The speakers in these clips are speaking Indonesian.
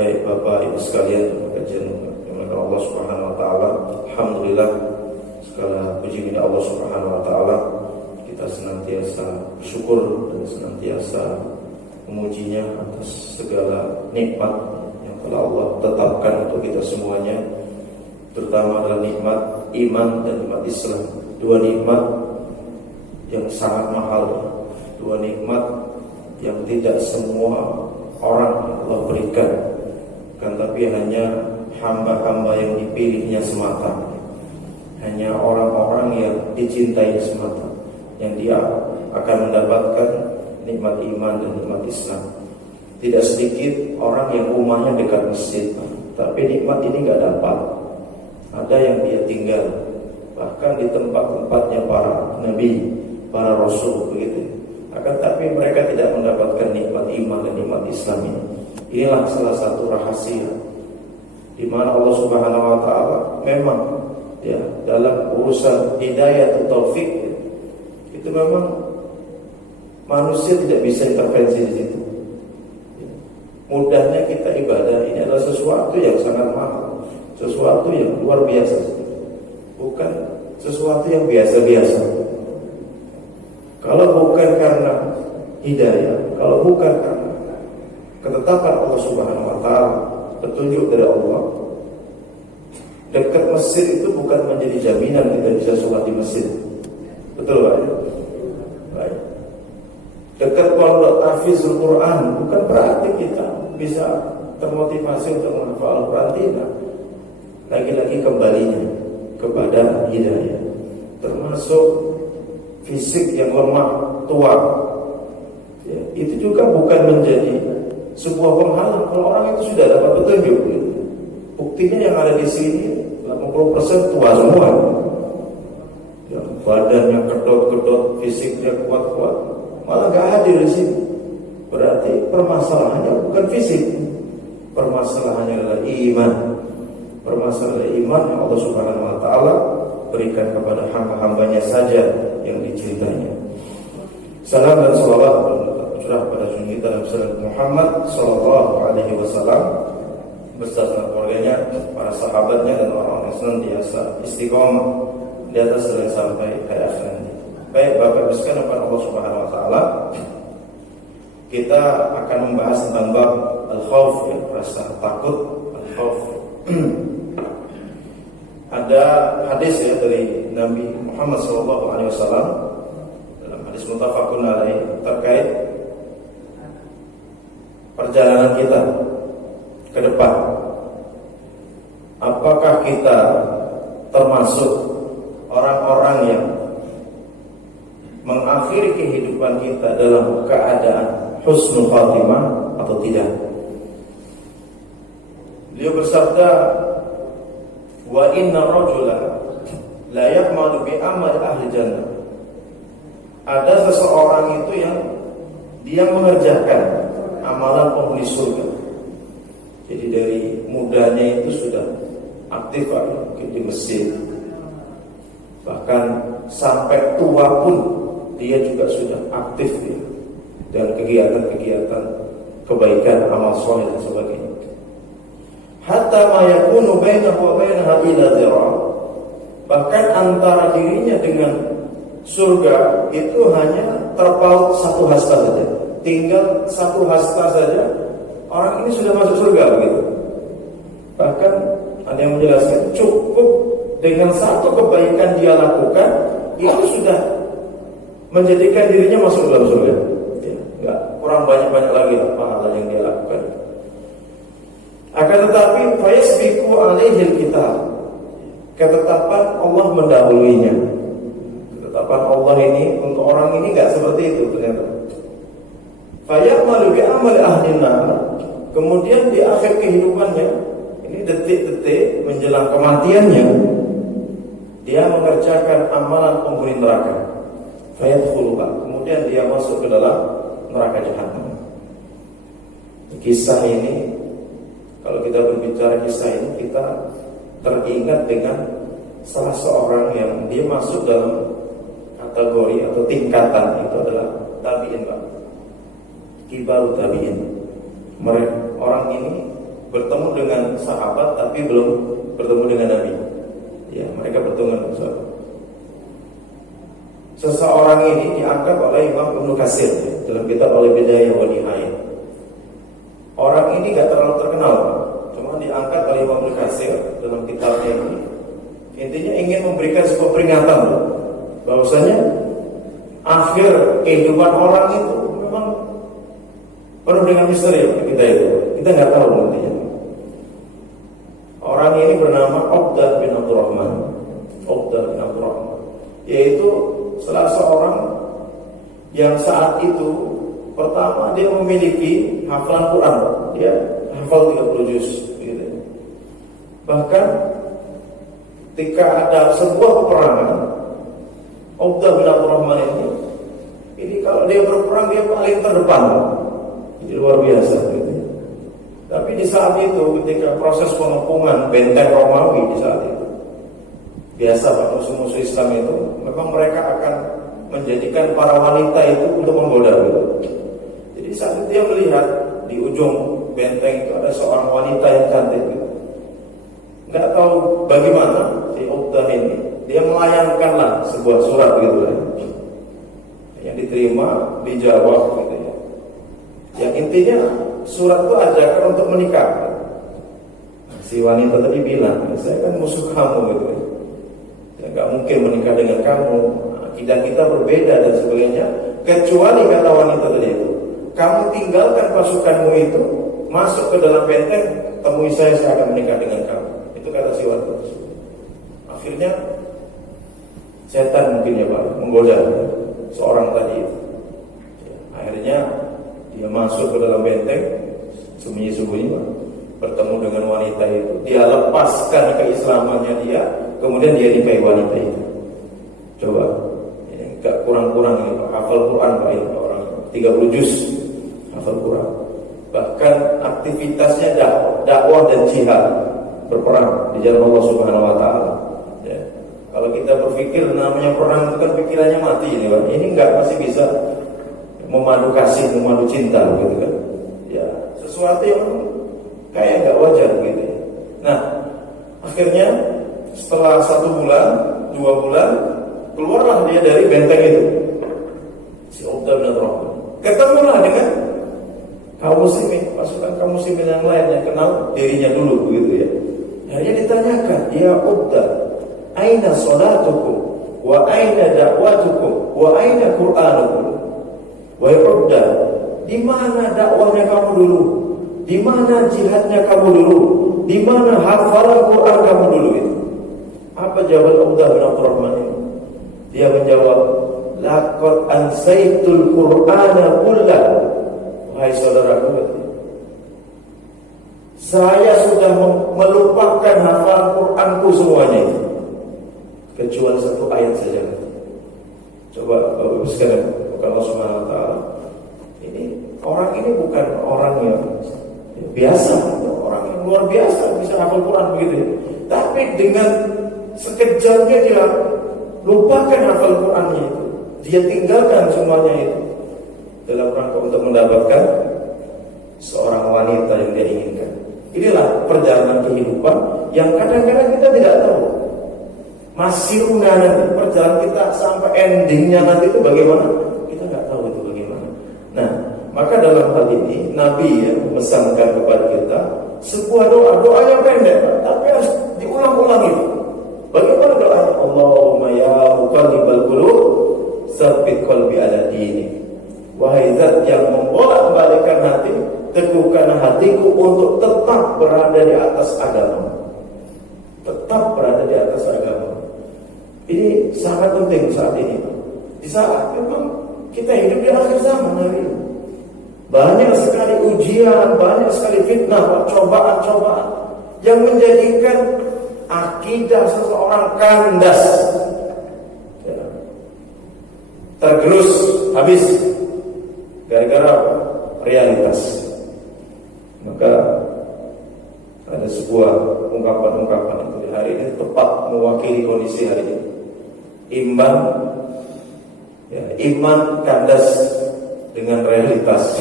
Baik Bapak Ibu sekalian, kajian yang Allah Subhanahu wa taala. Alhamdulillah, segala puji milik Allah Subhanahu wa taala. Kita senantiasa bersyukur dan senantiasa memujinya atas segala nikmat yang telah Allah tetapkan untuk kita semuanya, terutama adalah nikmat iman dan nikmat Islam. Dua nikmat yang sangat mahal, dua nikmat yang tidak semua orang Allah berikan, kan tapi hanya hamba-hamba yang dipilihnya semata, hanya orang-orang yang dicintai semata, yang dia akan mendapatkan nikmat iman dan nikmat Islam. Tidak sedikit orang yang rumahnya dekat masjid, tapi nikmat ini gak dapat. Ada yang dia tinggal bahkan di tempat-tempatnya para nabi, para rasul begitu. Akan tapi mereka tidak mendapatkan nikmat iman dan nikmat Islam ini. Inilah salah satu rahasia di mana Allah Subhanahu wa taala memang ya dalam urusan hidayah atau taufik itu memang manusia tidak bisa intervensi di situ. Mudahnya kita ibadah ini adalah sesuatu yang sangat mahal, sesuatu yang luar biasa, bukan sesuatu yang biasa-biasa. Kalau bukan karena hidayah, kalau bukan karena ketetapan Allah Subhanahu wa taala, petunjuk dari Allah, dekat masjid itu bukan menjadi jaminan kita bisa sholat di masjid. Betul Pak? Baik. Dekat pondok tahfizul Quran bukan berarti kita bisa termotivasi untuk menghafal Al-Quran, tidak. Lagi-lagi kembalinya kepada hidayah. Termasuk fisik yang lemah, tua ya, itu juga bukan menjadi sebuah penghalang kalau orang itu sudah dapat petunjuk gitu. Buktinya yang ada di sini 80% tua semua, yang badannya kedot-kedot, fisiknya kuat-kuat, malah gak hadir di sini. Berarti permasalahannya bukan fisik, permasalahannya adalah iman. Permasalahan iman yang Allah Subhanahu wa taala berikan kepada hamba-hambanya saja yang dicintainya. Salam dan salawat curah pada junjungan kita Nabi Muhammad sallallahu alaihi wasallam beserta keluarganya, para sahabatnya dan orang-orang yang senantiasa istiqomah di atas jalan sampai akhir nanti. Baik Bapak Ibu sekalian Allah Subhanahu wa taala, kita akan membahas tentang bab al-khauf, ya, rasa takut, al-khauf. Ada hadis ya dari Nabi Muhammad SAW dalam hadis muttafaqun alaih terkait perjalanan kita ke depan. Apakah kita termasuk orang-orang yang mengakhiri kehidupan kita dalam keadaan husnul khatimah atau tidak? Beliau bersabda, wa inna rajula la ya'malu bi amal ahli jannah. Ada seseorang itu yang dia mengerjakan amalan penghuni surga. Jadi dari mudanya itu sudah aktif mungkin di masjid. Bahkan sampai tua pun dia juga sudah aktif ya, dan kegiatan-kegiatan kebaikan, amal soleh dan sebagainya. Hatta ma yakunu bainahu wa bainaha illa dhira'. Bahkan antara dirinya dengan surga itu hanya terpaut satu hasta saja. Tinggal satu hasta saja, orang ini sudah masuk surga begitu. Bahkan ada yang menjelaskan cukup dengan satu kebaikan dia lakukan itu sudah menjadikan dirinya masuk dalam surga. Ya, enggak kurang banyak lagi pahala yang dia lakukan. Akan tetapi fayasbiqu alaihil kitab, ketetapan Allah mendahuluinya. Ketetapan Allah ini untuk orang ini enggak seperti itu ternyata. Fayamalu bi amal ahli nar. Kemudian di akhir kehidupannya, ini detik-detik menjelang kematiannya, dia mengerjakan amalan penghuni neraka. Fayadkhuluha. Kemudian dia masuk ke dalam neraka jahanam. Kisah ini, kalau kita berbicara kisah ini, kita teringat dengan salah seorang yang dia masuk dalam kategori atau tingkatan itu adalah tabi'in, Pak. Kibaru tabi'in. Orang ini bertemu dengan sahabat tapi belum bertemu dengan Nabi. Ya, mereka bertemu dengan sahabat. Seseorang ini diangkat oleh Imam Ibnu Katsir dalam kitab Al-Bidayah wa Nihayah. Orang ini gak terlalu terkenal, cuma diangkat oleh Imam Ibnu Katsir dalam kitabnya ini. Intinya ingin memberikan sebuah peringatan bahwasanya akhir kehidupan orang itu memang penuh dengan misteri. Kita nggak tahu nantinya. Orang ini bernama Uqdah bin Abdurrahman. Yaitu salah seorang yang saat itu pertama dia memiliki hafalan Quran. Dia hafal 30 juz gitu. Bahkan ketika ada sebuah peperangan, Uqdah bin Abdurrahman ini kalau dia berperang dia paling terdepan. Jadi luar biasa gitu. Tapi di saat itu ketika proses pengepungan benteng Romawi di saat itu, biasa Pak, musuh-musuh Islam itu memang mereka akan menjadikan para wanita itu untuk menggoda gitu. Jadi saat itu dia melihat di ujung benteng itu ada seorang wanita yang cantik gitu. Nggak tahu bagaimana si Uqdah ini dia melayangkanlah sebuah surat gitu ya, yang diterima, dijawab gitu ya. Yang intinya surat itu ajakan untuk menikah. Si wanita tadi bilang, saya kan musuh kamu gitu ya. Saya nggak mungkin menikah dengan kamu. Akidah kita berbeda dan sebagainya. Kecuali kata wanita tadi itu, kamu tinggalkan pasukanmu itu, masuk ke dalam benteng, temui saya akan menikah dengan kamu. Itu kata si wanita. Akhirnya setan mungkin ya Pak menggoda seorang tadi itu. Akhirnya dia masuk ke dalam benteng sembunyi-sembunyi, bertemu dengan wanita itu. Dia lepaskan keislamannya dia, kemudian dia nikahi wanita itu. Coba, ini gak kurang-kurang ini Pak, hafal Quran Pak ini orang 30 juz hafal Quran. Bahkan aktivitasnya dakwah dan jihad, berperang di jalan Allah Subhanahu wa taala. Ya. Kalau kita berpikir namanya perang itu kan pikirannya mati ini Pak. Ini enggak masih bisa memadu kasih, memadu cinta gitu kan. Ya, sesuatu yang kayak enggak wajar gitu. Nah, akhirnya setelah 1 bulan, 2 bulan keluarlah dia dari benteng itu. Si Uqdah bin Abdurrahman ketemulah dengan kaum muslimin, pasukan kaum muslimin yang lain yang kenal dirinya dulu gitu ya. Akhirnya ditanyakan, ya Uqdah, aina salatukum wa aina da'watukum wa aina Qur'anukum? Wahai Uqdah, di mana dakwahnya kamu dulu? Di mana jihadnya kamu dulu? Di mana hafalan Quran kamu dulu itu? Apa jawaban Uqdah bin Abdurrahman ini? Dia menjawab, laqad ansaitul Qur'ana kullahu. Wahai saudaraku, saya sudah melupakan hafalan Quranku semuanya itu, kecuali 1 ayat saja. Coba Bapak sekalian, Allah Subhanahu wa taala. Orang ini bukan orang yang biasa, orang yang luar biasa bisa hafal Quran begitu ya. Tapi dengan sekejapnya dia lupakan hafal Qurannya itu. Dia tinggalkan semuanya itu dalam rangka untuk mendapatkan seorang wanita yang dia inginkan. Inilah perjalanan kehidupan yang kadang-kadang kita tidak tahu. Masiruna nanti perjalanan kita sampai endingnya nanti itu bagaimana? Kita nggak tahu itu bagaimana. Nah, maka dalam hal ini Nabi ya memesankan kepada kita sebuah doa yang pendek, tapi harus diulang-ulang itu. Bagaimana doanya? Allahumma ya muqallibal qulub, tsabbit qalbi ala dinik. Wahai zat yang membolak-balikkan hati, teguhkan hatiku untuk tetap berada di atas agama. Tetap berada di atas agama. Ini sangat penting saat ini. Di saat memang kita hidup di akhir zaman hari ini. Banyak sekali ujian, banyak sekali fitnah, cobaan-cobaan yang menjadikan akidah seseorang kandas, ya, tergerus habis gara-gara realitas. Maka ada sebuah ungkapan-ungkapan itu hari ini tepat mewakili kondisi hari ini. Iman kandas dengan realitas.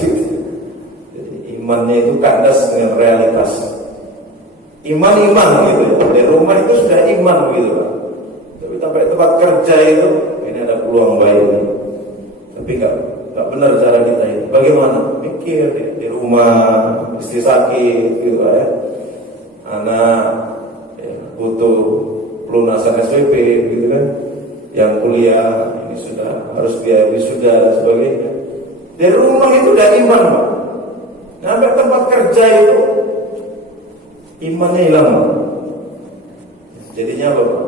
Jadi imannya itu kandas dengan realitas. iman gitu ya. Dari rumah itu sudah iman gitu Pak. Tapi sampai tempat kerja itu ini ada peluang baik nih. Tapi nggak benar cara kita itu. Bagaimana? Mikir di rumah, istri sakit gitu ya. Anak ya, butuh pelunasan SPP gitu kan. Yang kuliah ini sudah harus biaya wisuda dan sebagainya. Dari rumah itu udah iman Pak. Sampai tempat kerja itu imannya hilang. Jadinya apa Pak?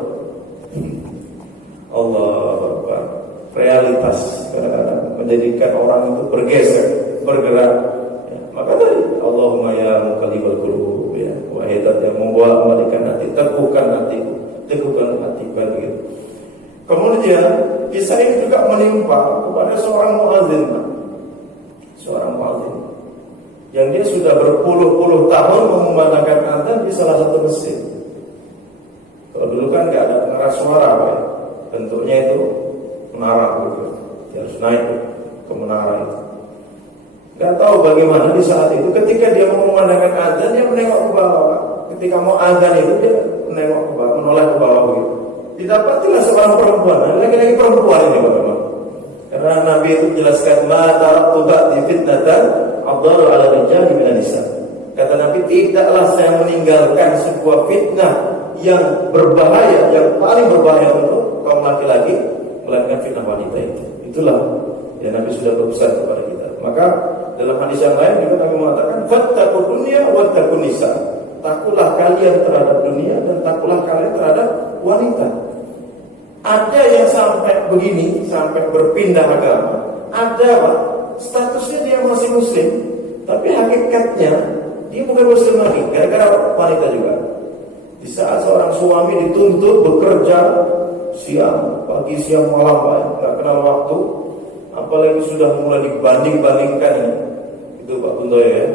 Allah Akbar. Realitas menjadikan orang itu bergeser, bergerak ya. Maka tadi Allahumma ya muqallibal qulub ya, wahidat yang membolak-balikkan hati, teguhkan hatiku, teguhkan hatiku gitu. Kemudian kisah ini juga menimpa kepada seorang muadzin, seorang muadzin yang dia sudah berpuluh-puluh tahun mengumandangkan adzan di salah satu masjid. Kalau dulu kan nggak ada pengeras suara, Pak. Bentuknya itu menara gitu. Dia harus naik ke menara itu. Nggak tahu bagaimana di saat itu ketika dia mengumandangkan adzan, dia menengok ke bawah, Pak. Ketika mau adzan itu dia menengok ke bawah, menoleh ke bawah begitu. Didapatilah seorang perempuan, lagi-lagi perempuan ini Bapak. Karena Nabi itu menjelaskan la taraktu ba'di fitnatan afdalu 'ala rijali minan nisa. Kata Nabi, tidaklah saya meninggalkan sebuah fitnah yang berbahaya, yang paling berbahaya untuk kaum laki-laki melainkan fitnah wanita itu. Itulah yang Nabi sudah berpesan kepada kita. Maka dalam hadis yang lain juga Nabi mengatakan fattaqud dunya wattaqun nisa. Takutlah kalian terhadap dunia dan takutlah kalian terhadap wanita. Ada yang sampai begini, sampai berpindah agama. Ada Pak, statusnya dia masih muslim, tapi hakikatnya dia bukan muslim lagi, gara-gara wanita juga. Di saat seorang suami dituntut bekerja siang, pagi, siang, malam Pak, nggak kenal waktu, apalagi sudah mulai dibanding-bandingkan ini. Itu Pak Buntoy ya.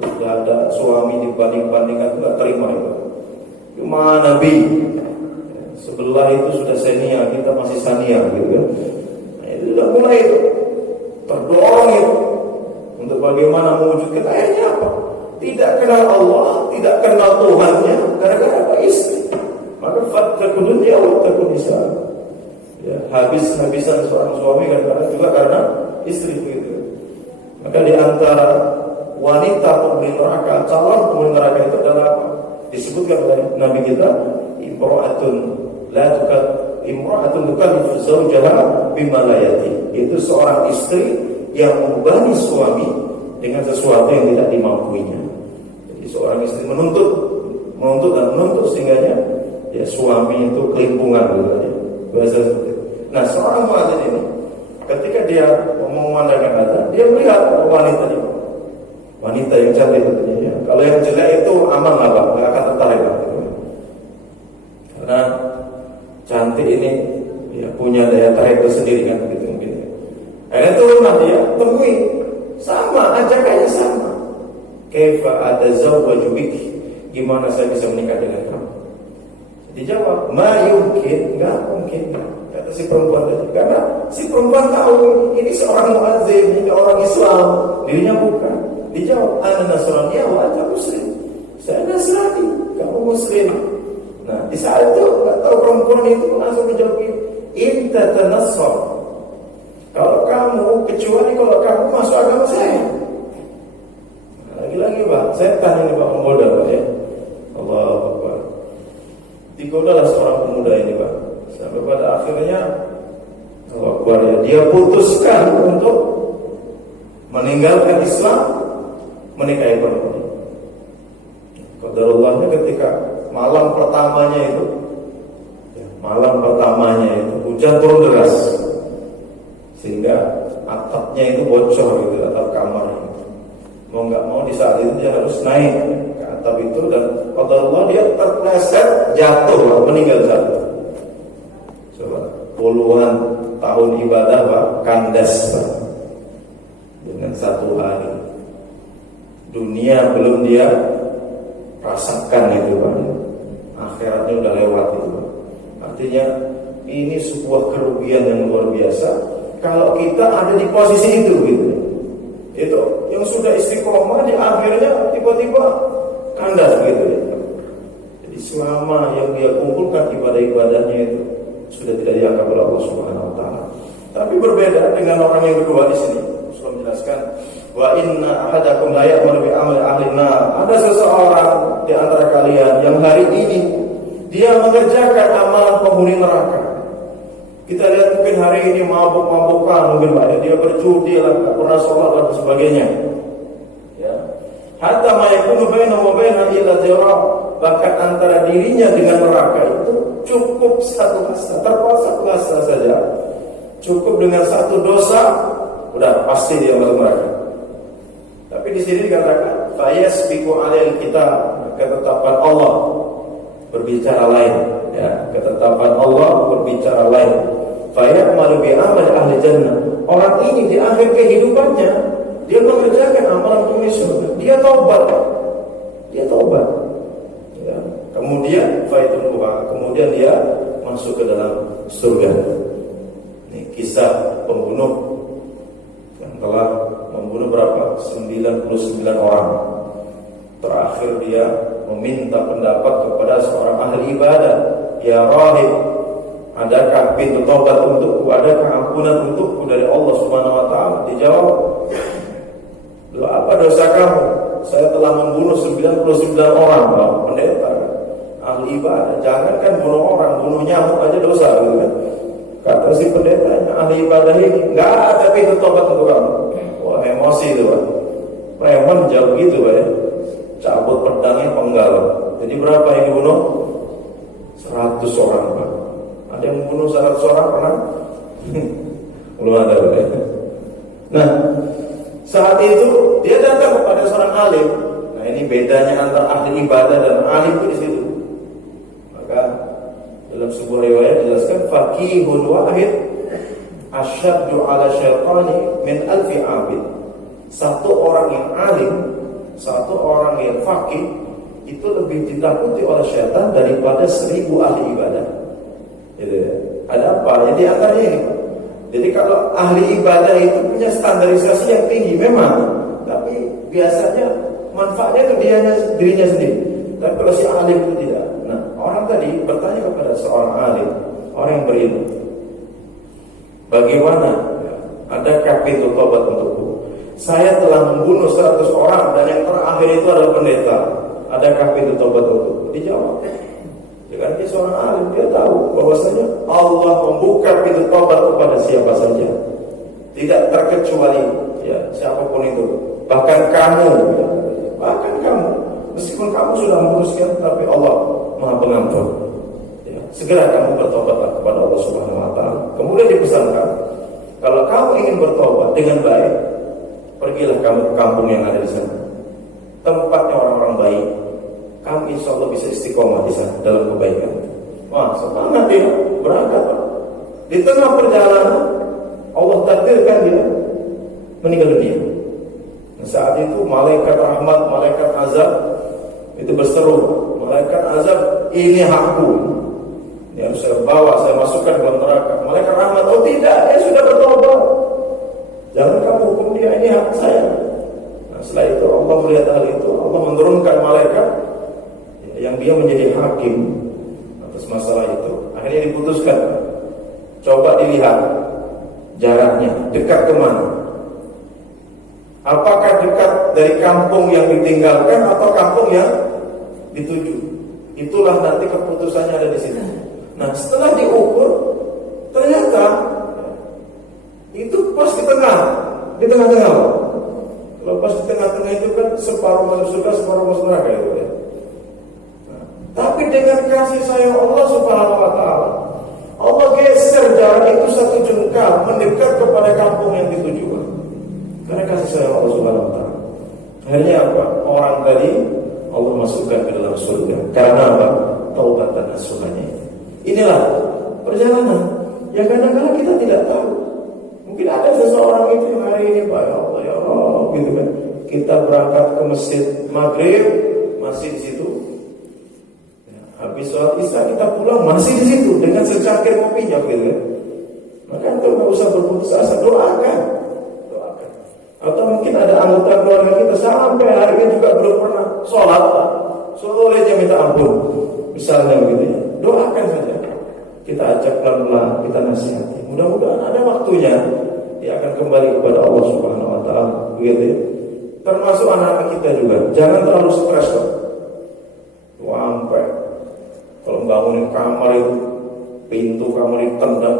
Sudah ada suami dibanding-bandingkan, nggak terima itu. Cuma Nabi sebelah itu sudah senia, kita masih sania gitu kan. Nah, itu sudah mulai itu terdorong itu untuk bagaimana mewujudkan akhirnya apa? Tidak kenal Allah, tidak kenal Tuhannya, gara-gara apa? Istri. Maka fattaqud dunya wattaqun nisa. Ya, habis-habisan seorang suami kadang-kadang juga karena istri begitu. Maka di antara wanita penghuni neraka, calon penghuni neraka itu adalah apa? Disebutkan oleh Nabi kita, imra'atun tukallifu zawjaha bima la yati. Itu seorang istri yang membebani suami dengan sesuatu yang tidak dimampuinya. Jadi seorang istri menuntut sehingga ya suami itu kelimpungan gitu ya. Bahasa seperti itu. Nah, seorang muadzin ini ketika dia memandangkan adzan, dia melihat wanita yang cantik tentunya. Kalau yang jelek itu aman lah Pak, nggak akan tertarik Pak. Karena cantik ini ya, punya daya tarik tersendiri kan gitu mungkin. Akhirnya turunlah dia temui, sama ajakannya sama. Kaifa atazawwaju biki? Gimana saya bisa menikah dengan kamu? Dijawab, ma yumkin, enggak mungkin. Kata si perempuan tadi, karena si perempuan tahu ini seorang muadzin, ini orang Islam, dirinya bukan. Dijawab, ana Nasrani wa anta muslim. Saya Nasrani, kamu muslim. Nah, di saat itu enggak tahu perempuan itu langsung menjawab, inta tanassar. Kalau kalau kamu masuk agama saya. Nah, lagi-lagi Pak, setan ini Pak menggoda Pak ya. Allahu Akbar. Digodalah seorang pemuda ini Pak, sampai pada akhirnya Allahu Akbar ya, dia putuskan untuk meninggalkan Islam, menikahi perempuan. Qadarullahnya ketika malam pertamanya itu hujan turun deras sehingga atapnya itu bocor gitu, atap kamar. Mau nggak mau di saat itu dia harus naik ke atap itu dan qadarullah dia terpleset jatuh, meninggal jatuh. Coba puluhan tahun ibadah Pak, kandas Pak, dengan satu hari. Dunia belum dia rasakan itu Pak, akhiratnya udah lewat itu Pak. Artinya ini sebuah kerugian yang luar biasa kalau kita ada di posisi itu gitu. Itu yang sudah istiqomah di akhirnya tiba-tiba kandas gitu ya. selama yang dia kumpulkan ibadah-ibadahnya itu sudah tidak dianggap oleh Allah Subhanahu wa taala. Tapi berbeda dengan orang yang kedua di sini. Rasulullah menjelaskan, wa inna ahadakum la ya'malu bi amali ahli nar. Ada seseorang di antara kalian yang hari ini dia mengerjakan amalan penghuni neraka. Kita lihat mungkin hari ini mabuk-mabukan, mungkin banyak dia berjudi lah, tak pernah sholat dan sebagainya. Ya. Hatta ma yakunu bainahu wa bainaha illa zira'. Bahkan antara dirinya dengan neraka itu cukup satu masa, terpaksa puasa saja. Cukup dengan satu dosa, udah pasti dia masuk neraka. Tapi di sini dikatakan fayasbiqu 'alail kitab, ketetapan Allah berbicara lain, ya, ketetapan Allah berbicara lain. Fayamalu bi amali ahli jannah. Orang ini di akhir kehidupannya dia mengerjakan amalan penghuni surga. Dia taubat. Ya. Kemudian kemudian dia masuk ke dalam surga. Ini kisah pembunuh yang telah membunuh berapa? 99 orang. Terakhir dia meminta pendapat kepada seorang ahli ibadah. Ya rahib, adakah pintu taubat untukku? Adakah ampunan untukku dari Allah Subhanahu wa taala? Dijawab, apa dosa kamu? Saya telah membunuh 99 orang. Pendeta, ahli ibadah, jangankan bunuh orang, bunuh nyamuk aja dosa, gitu kan? Kata si pendetanya, ahli ibadah ini nggak ada pintu taubat untuk kamu. Wah, emosi itu, Pak. Preman jauh gitu, Pak, ya. Cabut pedangnya penggal. Jadi berapa yang dibunuh? 100 orang, Pak. Ada yang membunuh 100 orang pernah? Belum ada, Pak, ya. Nah, saat itu dia datang kepada seorang alim. Nah, ini bedanya antara ahli ibadah dan alim itu di situ. Maka dalam sebuah riwayat dijelaskan faqihun wahid asyaddu 'ala syaitani min alfi 'abid. Satu orang yang alim, satu orang yang faqih itu lebih ditakuti oleh syaitan daripada 1000 ahli ibadah. Jadi, ada apa? Jadi antaranya ini, Pak. Jadi kalau ahli ibadah itu punya standarisasi yang tinggi memang, tapi biasanya manfaatnya itu dirinya sendiri. Tapi kalau si alim itu tidak. Nah, orang tadi bertanya kepada seorang alim, orang yang berilmu, bagaimana? Adakah pintu taubat untukku? Saya telah membunuh 100 orang dan yang terakhir itu adalah pendeta. Adakah pintu taubat untukku? Dijawab. Dengan dia seorang alim, dia tahu bahwasanya Allah membuka pintu taubat kepada siapa saja, tidak terkecuali ya siapapun itu. Bahkan kamu, meskipun kamu sudah memutuskan, tapi Allah Maha Pengampun. Ya, segera kamu bertobatlah kepada Allah Subhanahu Wa Taala. Kemudian dipesankan, kalau kamu ingin bertobat dengan baik, pergilah kamu ke kampung yang ada di sana, tempatnya orang-orang baik. Kamu insya Allah bisa istiqomah di sana dalam kebaikan. Wah, semangat dia berangkat, Pak. Di tengah perjalanan Allah takdirkan dia meninggal dunia. Nah, saat itu malaikat rahmat, malaikat azab itu berseru, malaikat azab, ini hakku, ini harus saya bawa, saya masukkan ke dalam neraka. Malaikat rahmat, oh tidak, dia sudah bertobat, jangan kamu hukum dia, ini hak saya. Nah, setelah itu Allah melihat hal itu, Allah menurunkan malaikat yang dia menjadi hakim atas masalah itu. Akhirnya diputuskan, coba dilihat jaraknya, dekat kemana? Apakah dekat dari kampung yang ditinggalkan atau kampung yang dituju? Itulah nanti keputusannya ada di situ. Nah, setelah diukur, ternyata itu pas di tengah-tengah. Kalau pas di tengah-tengah itu kan separuh masuk surga, separuh masuk neraka itu ya. Tapi dengan kasih sayang Allah Subhanahu wa taala, Allah geser jalan itu satu jengkal mendekat kepada kampung yang dituju. Karena kasih sayang Allah Subhanahu wa taala. Akhirnya apa? Orang tadi Allah masukkan ke dalam surga. Karena apa? Taubat dan nasuhannya. Inilah perjalanan yang kadang-kadang kita tidak tahu. Mungkin ada seseorang itu yang hari ini, Pak, ya Allah, gitu kan. Kita berangkat ke masjid maghrib, masih di situ. Habis sholat isya kita pulang masih di situ dengan secangkir kopinya, gitu kan. Maka itu nggak usah berputus asa, doakan. Atau mungkin ada anggota keluarga kita sampai hari ini juga belum pernah sholat, Pak. Sore jam minta ampun, misalnya begitu ya, doakan saja. Kita ajak pelan-pelan, kita nasihati. Mudah-mudahan ada waktunya dia akan kembali kepada Allah Subhanahu Wa Taala, begitu ya. Termasuk anak-anak kita juga, jangan terlalu stres lah. Sampai kalau bangunin kamar itu, pintu kamar itu tendang,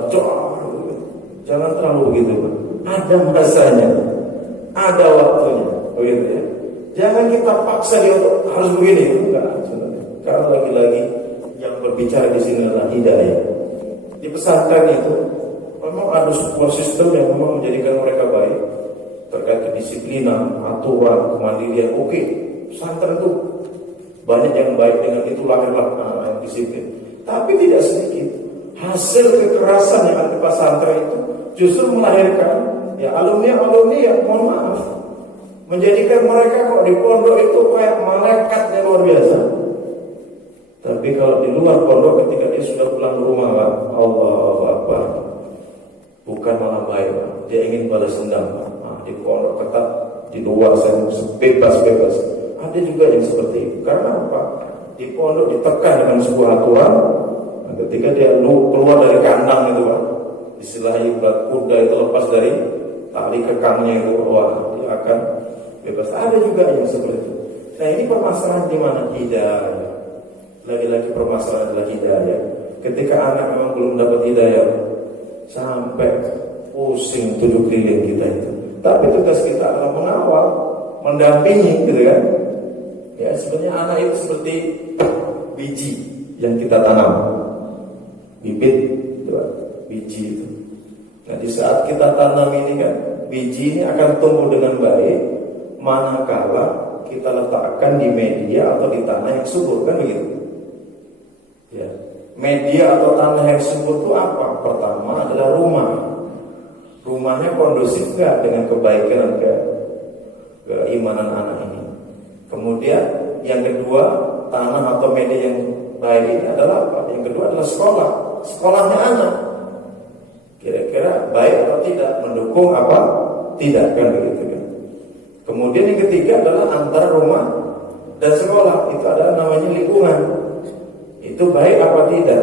jangan terlalu begitu. Ada masanya, ada waktunya, begitu ya. Jangan kita paksa dia untuk harus begini, enggak sebenarnya. Karena lagi-lagi yang berbicara di sini adalah hidayah. Di pesantren itu memang ada sebuah sistem yang memang menjadikan mereka baik terkait kedisiplinan, aturan, kemandirian. Oke, pesantren itu banyak yang baik, dengan itu lahirlah anak yang disiplin. Tapi tidak sedikit hasil kekerasan yang ada di pesantren itu justru melahirkan ya alumni yang mohon maaf menjadikan mereka kok di pondok itu kayak malaikat yang luar biasa. Tapi kalau di luar pondok ketika dia sudah pulang ke rumah, Allahu Akbar, bukan malah baik, dia ingin balas dendam. Di pondok ketat, di luar saya bebas-bebas. Ada juga yang seperti itu. Karena apa? Di pondok ditekan dengan sebuah aturan. Ketika dia keluar dari kandang itu, Pak, istilahnya ibarat kuda itu lepas dari tali kekangnya itu, wah, dia akan bebas. Ada juga yang seperti itu. Nah, ini permasalahan di mana? Hidayah. Lagi-lagi permasalahan adalah hidayah. Ketika anak memang belum dapat hidayah, sampai pusing 7 keliling kita itu. Tapi tugas kita adalah mengawal, mendampingi, gitu kan? Ya, sebenarnya anak itu seperti biji yang kita tanam, bibit, itu, biji itu. Nah, di saat kita tanam ini kan, biji ini akan tumbuh dengan baik, manakala kita letakkan di media atau di tanah yang subur, kan begitu? Ya, media atau tanah yang subur itu apa? Pertama adalah rumah. Rumahnya kondusif gak dengan kebaikan dan keimanan anak ini. Kemudian yang kedua, tanah atau media yang baik ini adalah apa? Yang kedua adalah sekolah. Sekolahnya anak kira-kira baik atau tidak, mendukung apa? Tidak, kan begitu kan. Kemudian yang ketiga adalah antara rumah dan sekolah, itu adalah namanya lingkungan. Itu baik apa tidak?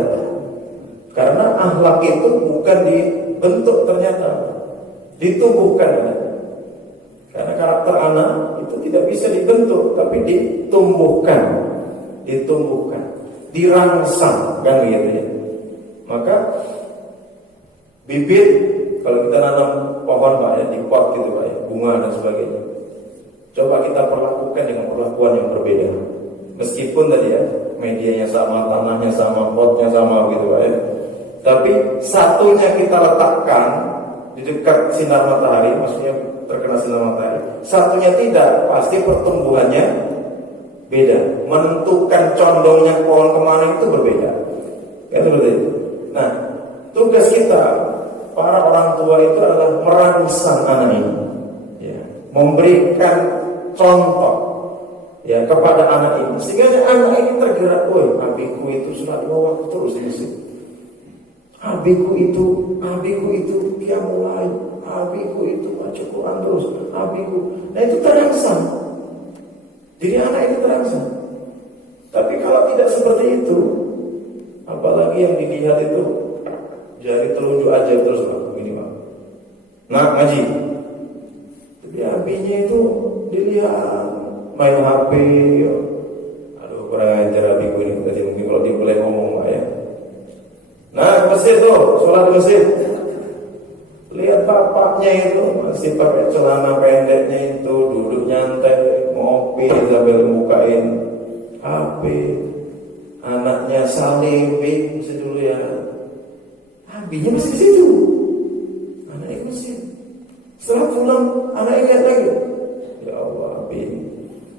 Karena akhlak itu bukan dibentuk, ternyata ditumbuhkan. Karena karakter anak itu tidak bisa dibentuk, tapi ditumbuhkan, dirangsang, kan gitu ya. Maka bibit, kalau kita nanam pohon Pak ya, di pot gitu Pak ya, bunga dan sebagainya, coba kita perlakukan dengan perlakuan yang berbeda. Meskipun tadi ya, medianya sama, tanahnya sama, potnya sama gitu Pak ya, tapi satunya kita letakkan di dekat sinar matahari, maksudnya terkena sinar matahari, satunya tidak, pasti pertumbuhannya beda. Menentukan condongnya pohon kemana itu berbeda, kan seperti itu. Nah, tugas kita para orang tua itu adalah merangsang anak ini, ya, memberikan contoh ya kepada anak ini, sehingga anak ini tergerak. Woi, abiku itu sholat 5 waktu terus di masjid. Abiku itu dia mulai, abiku itu baca Quran terus, abiku. Nah, itu terangsang. Jadi anak itu terangsang. Tapi kalau tidak seperti itu, apalagi yang dilihat itu jari telunjuk aja terus minimal. Nah, ngaji. Tapi abinya itu dilihat main HP. Aduh, kurang ajar abiku ini. Tadi mungkin kalau dia boleh ngomong Pak ya. Nah, ke masjid tuh, sholat di masjid. Lihat bapaknya itu masih pakai celana pendeknya itu, duduk nyantai, ngopi sambil bukain HP. Anaknya salibik masih dulu ya. Abinya masih di situ. Anaknya masih. Setelah pulang, anaknya lihat lagi. Ya Allah, Abi,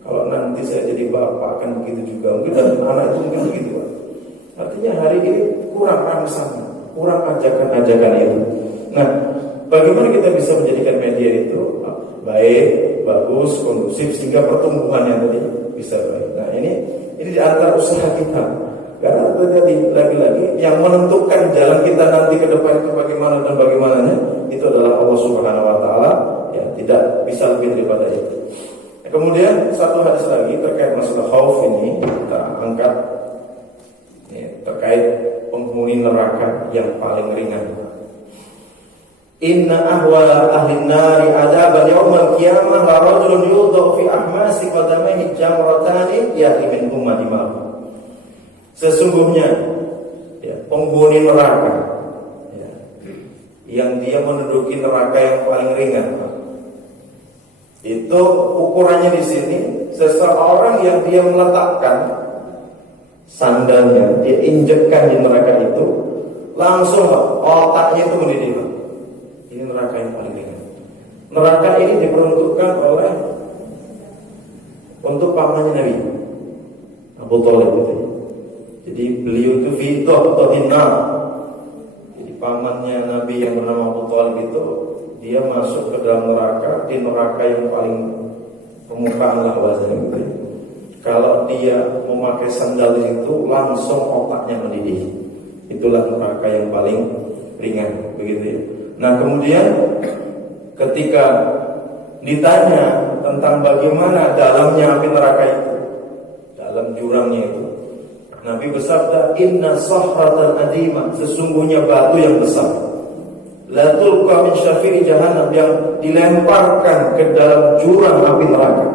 kalau nanti saya jadi bapak kan begitu juga. Mungkin dan anak itu mungkin begitu Pak. Artinya hari ini kurang rangsang, kurang ajakan-ajakan itu. Nah, bagaimana kita bisa menjadikan media itu baik, bagus, kondusif sehingga pertumbuhannya tadi bisa baik. Nah, ini di antara usaha kita. Karena terjadi lagi-lagi yang menentukan jalan kita nanti ke depan itu bagaimana dan bagaimananya itu adalah Allah Subhanahu Wa Taala. Ya, tidak bisa lebih daripada itu. Kemudian satu hadis lagi terkait masalah khauf ini kita angkat neraka yang paling ringan. Inna ahwala ahli nari adaban yaumal qiyamah la rajulun yudhau fi ahmasi qadamaihi jamratani ya'ti min ummati ma. Sesungguhnya ya, penghuni neraka ya, yang dia menduduki neraka yang paling ringan, itu ukurannya di sini seseorang yang dia meletakkan sandalnya, dia injekkan di neraka itu, langsung otaknya itu mendidih. Ini neraka yang paling ringan. Neraka ini diperuntukkan untuk pamannya Nabi Abu Thalib itu. Jadi beliau itu fitohinna. Jadi pamannya Nabi yang bernama Abu Thalib itu, dia masuk ke dalam neraka, di neraka yang paling permukaan lah bahasanya gitu. Kalau dia memakai sandal itu, langsung otaknya mendidih. Itulah neraka yang paling ringan, begitu ya. Nah kemudian ketika ditanya tentang bagaimana dalamnya api neraka itu, dalam jurangnya itu, Nabi bersabda, Inna sahratan adima, sesungguhnya batu yang besar, la tulqa min syafiri jahannam, yang dilemparkan ke dalam jurang api neraka.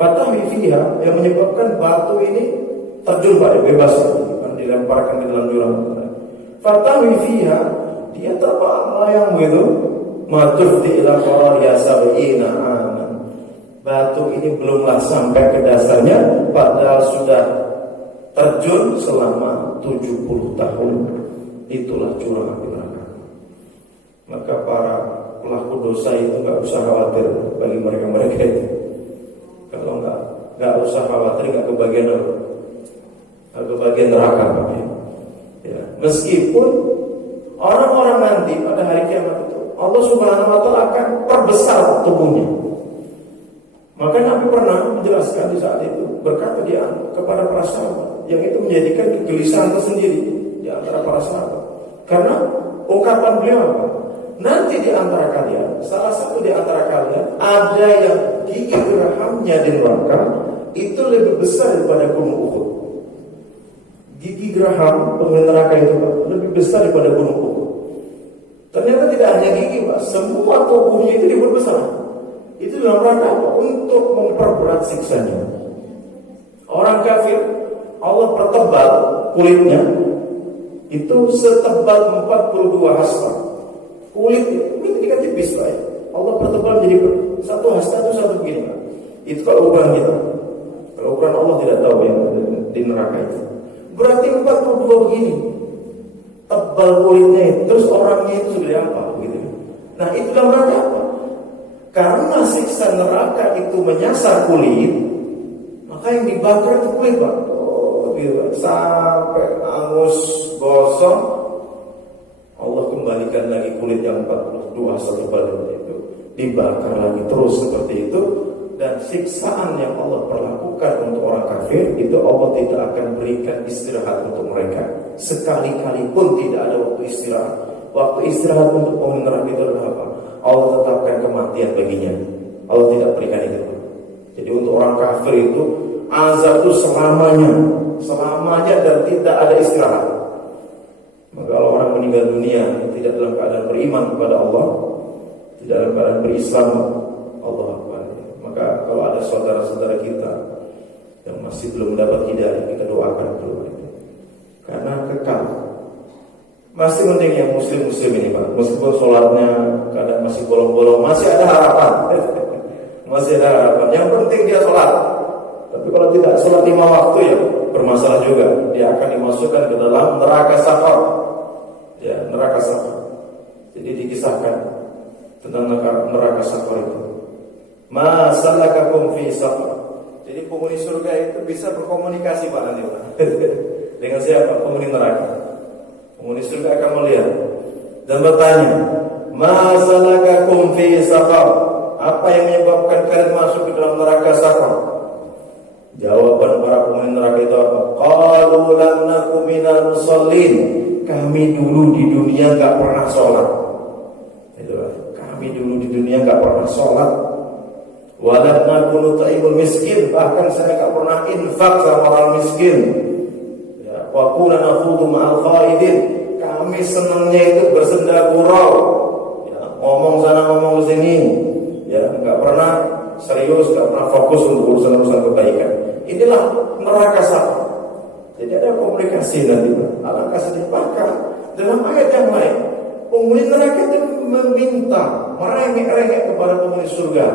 Fatahwi fiha, yang menyebabkan batu ini terjun pada bebas, kan dilemparkan ke dalam jurang. Fatahwi fiha, dia terbang melayang begitu. Matufti ila qarariya sab'ina aman. Batu ini belumlah sampai ke dasarnya, padahal sudah terjun selama 70 tahun. Itulah jurang api neraka. Maka para pelaku dosa itu nggak usah khawatir bagi mereka itu. Kalau nggak usah khawatir, nggak kebagian apa? Nggak kebagian neraka, ya. Meskipun orang-orang nanti pada hari kiamat itu Allah Subhanahu wa Ta'ala akan perbesar tubuhnya. Maka Nabi pernah menjelaskan di saat itu, berkata dia kepada para sahabat, yang itu menjadikan kegelisahan tersendiri di antara para sahabat. Karena ungkapan beliau apa? Nanti di antara kalian, salah satu di antara kalian ada yang gigi gerahamnya di neraka itu lebih besar daripada gunung Uhud. Gigi geraham penghuni neraka itu lebih besar daripada gunung Uhud. Ternyata tidak hanya gigi, Pak, semua tubuhnya itu diperbesar. Itu dalam rangka apa? Untuk memperberat siksanya. Orang kafir Allah pertebal kulitnya itu setebal 42 hasta. Kulit kan tipis, Pak, ya. Allah pertebal menjadi satu hasta itu satu begini, Pak. Itu kalau ukuran kita. Kalau ukuran Allah tidak tahu yang di neraka itu. Berarti 42 begini. Tebal kulitnya itu, terus orangnya itu segede apa gitu. Nah, itu dalam rangka apa? Karena siksa neraka itu menyasar kulit, maka yang dibakar itu kulit, Pak. Oh, gitu. Sampai angus gosong, Allah kembalikan lagi kulit yang 42 setebal itu, dibakar lagi terus seperti itu. Dan siksaan yang Allah perlakukan untuk orang kafir itu Allah tidak akan berikan istirahat untuk mereka. Sekali-kali pun tidak ada waktu istirahat. Waktu istirahat untuk penghuni neraka itu adalah apa? Allah tetapkan kematian baginya. Allah tidak berikan itu. Jadi untuk orang kafir itu azab itu selamanya dan tidak ada istirahat. Maka kalau orang meninggal dunia tidak dalam keadaan beriman kepada Allah, tidak dalam keadaan berislam, Allah Akbar. Maka kalau ada saudara-saudara kita yang masih belum mendapat hidayah, kita doakan dulu. Karena kekal. Masih penting yang muslim-muslim ini, Pak. Meskipun sholatnya kadang masih bolong-bolong, masih ada harapan. Masih ada harapan. Yang penting dia sholat. Tapi kalau tidak sholat 5 waktu ya bermasalah juga. Dia akan dimasukkan ke dalam neraka saqar. Ya, neraka saqar. Jadi dikisahkan tentang neraka saqar itu. Ma salakakum fi saqar. Jadi penghuni surga itu bisa berkomunikasi, Pak, nanti, Pak. Dengan siapa? Penghuni neraka. Penghuni surga akan melihat dan bertanya, "Ma salakakum fi saqar?" Apa yang menyebabkan kalian masuk ke dalam neraka saqar? Jawaban para penghuni neraka itu apa? Qalu lam naku minal musallin. Kami dulu di dunia enggak pernah sholat. Itulah. Kami dulu di dunia enggak pernah sholat. Wa lam naku nut'imul miskin. Bahkan saya enggak pernah infak sama orang miskin. Wa kunna nakhudu ma'al khaidin. pengemis senangnya itu bersenda gurau, ya, ngomong sana ngomong sini, ya, nggak pernah serius, nggak pernah fokus untuk urusan-urusan kebaikan. Inilah neraka sapa. Jadi ada komunikasi nanti. Alangkah sedih. Bahkan dalam ayat yang lain, penghuni neraka itu meminta, merengek-rengek kepada penghuni surga.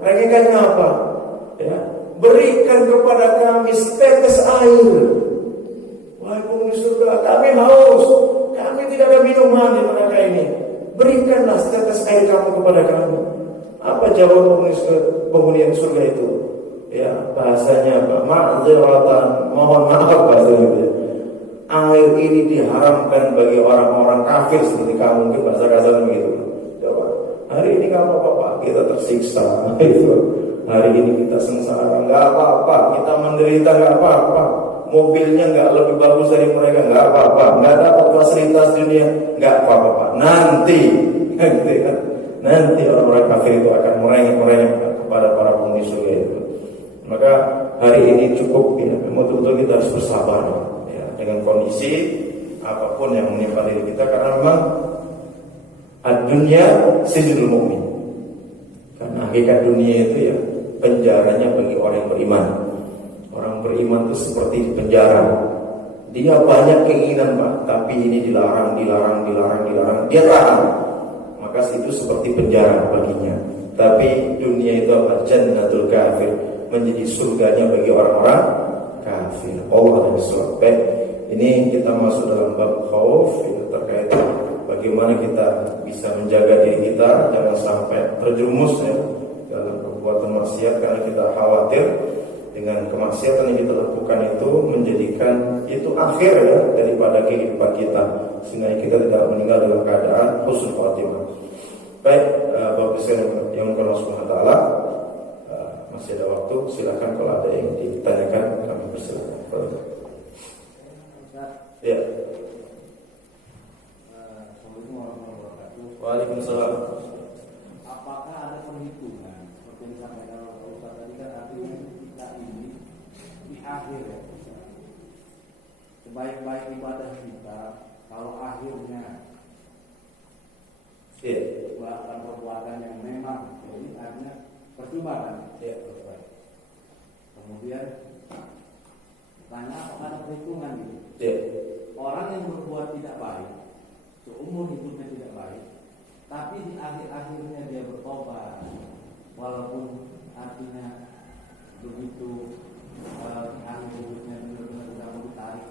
Rengekannya apa? Ya, berikan kepada kami setetes air. Wahai penghuni surga, kami haus, kami tidak ada minuman di neraka ini. Berikanlah setetes air kamu kepada kami. Apa jawab penghuni surga itu? Ya, bahasanya apa? Ma'dziratan, mohon maaf bahasanya. Air ini diharamkan bagi orang-orang kafir seperti kamu, mungkin bahasa kasar begitu. Coba, hari ini nggak apa-apa, kita tersiksa. Itu. Hari ini kita sengsara, nggak apa-apa. Kita menderita, nggak apa-apa. Mobilnya nggak lebih bagus dari mereka, nggak apa-apa. Nggak dapat fasilitas dunia, nggak apa-apa. Nanti orang-orang kafir itu akan merengek-merengek kepada para penghuni surga itu. Maka hari ini cukup, ya, betul-betul kita harus bersabar, ya, dengan kondisi apapun yang menimpa diri kita, karena memang dunia sijnul mukmin. Karena hakikat dunia itu ya penjaranya bagi orang yang beriman. Orang beriman itu seperti penjara. Dia banyak keinginan, Pak, tapi ini dilarang. Dia tahan. Maka itu seperti penjara baginya. Tapi dunia itu apa? Jannatul kafir, menjadi surganya bagi orang-orang kafir. Allah SWT. Ini kita masuk dalam bab khauf, ya, terkait bagaimana kita bisa menjaga diri kita jangan sampai terjerumus, ya, dalam perbuatan maksiat, karena kita khawatir dengan kemaksiatan yang kita lakukan itu menjadikan itu akhir, ya, daripada kehidupan kita, sehingga kita tidak meninggal dalam keadaan husnul khatimah. Baik, Bapak Ibu yang Allah Subhanahu wa taala, masih ada waktu, silakan kalau ada yang ditanyakan kami persilakan. Ya. Assalamualaikum warahmatullahi wabarakatuh. Waalaikumsalam. Apakah ada perhitungan seperti yang disampaikan oleh Ustaz tadi, kan artinya kita ini di akhir, ya, sebaik-baik ibadah kita kalau akhirnya melakukan perbuatan yang memang jadi artinya percuma kan? Kemudian tanya apakah ada perhitungan gitu? Orang yang berbuat tidak baik, seumur hidupnya tidak baik, tapi di akhir-akhirnya dia bertobat, walaupun artinya begitu akhir hidupnya benar-benar tidak mau ditarik